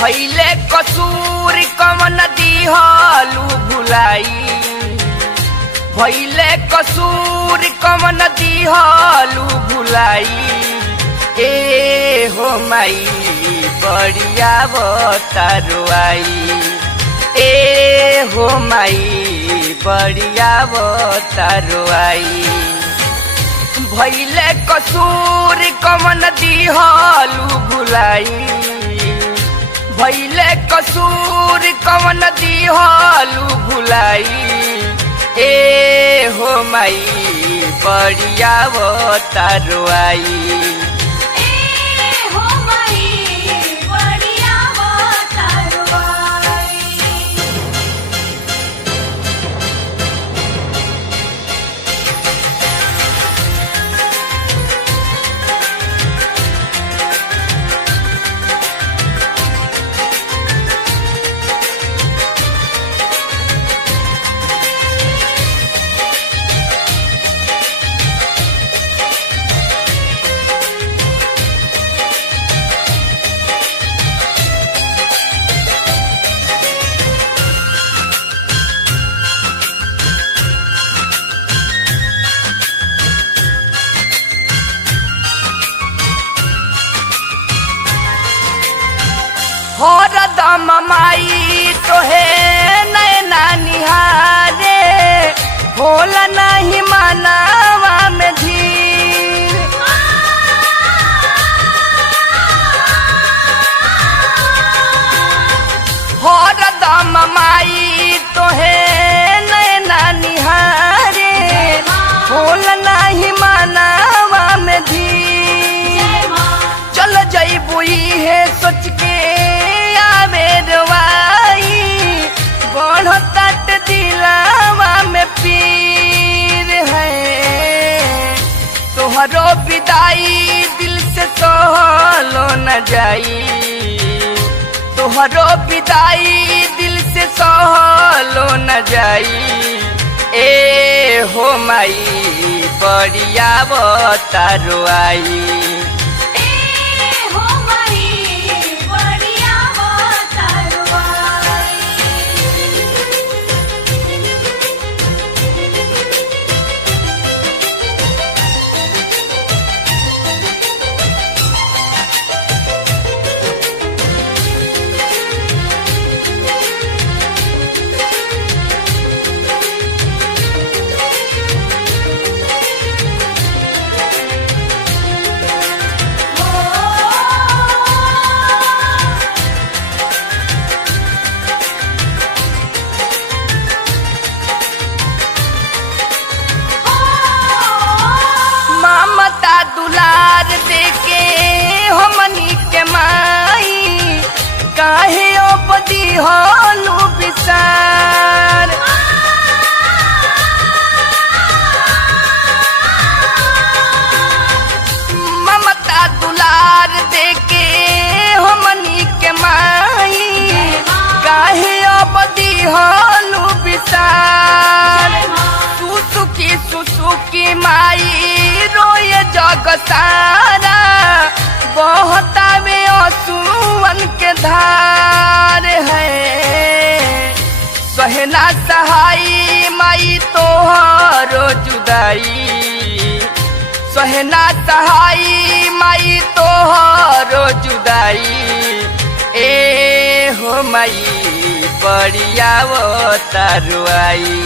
भइले कसूर कवन दिहलु भुलाई, भइले कसूर कवन दिहलु भुलाई। ए हो माई बड़िया बतारो आई, ए हो माई बड़िया बतारो आई। भइले कसूर कवन दिहलु भुलाई, भइले कसूर कवन दिहलु भुलाई। ए हो माई बड़िया बतारो आई, हरदम माई तोहे नैना निहारे, होला नहीं मानवा में धीर। हरदम माई तोहे नैना निहारे, होला नहीं मानवा में धीर। चल जइबू है सोच के बढ़त दिलावा में पीर है। तोहरो विदाई दिल से सहलो न जाई, तोहरो विदाई दिल से सहलो न जाई। ए हो माई बड़िया बतारो आई, दुलार देके हमनी के माई, काहे ओ बदी होलू बिसार। ममता दुलार देके हमनी के माई, काहे ओ बदी होलू बिसार। सुसुकी सुसुकी माई रोए जग सारा, बहता में आंसुअन के धार है। सहना सहाई माई तोहरो जुदाई, सहना सहाई माई तोहरो जुदाई। ए हो माई बड़िया बतारो आई,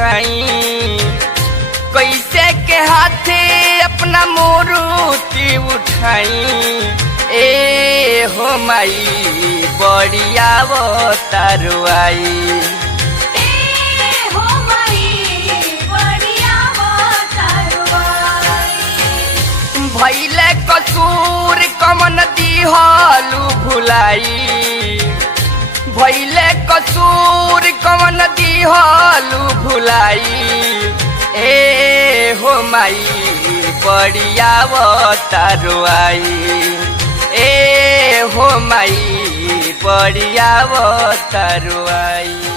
उठाई, कैसे के हाथे अपना मूर्ति उठाई। ए हो माई बड़िया वो तारुआई, भैले कसूर कमन दिहलु भुलाई, भैले कसूर कमन दिहलु भुलाई। ए हो माई बड़िया वो तारुआई, ए हो माई बड़िया वो तारुआई।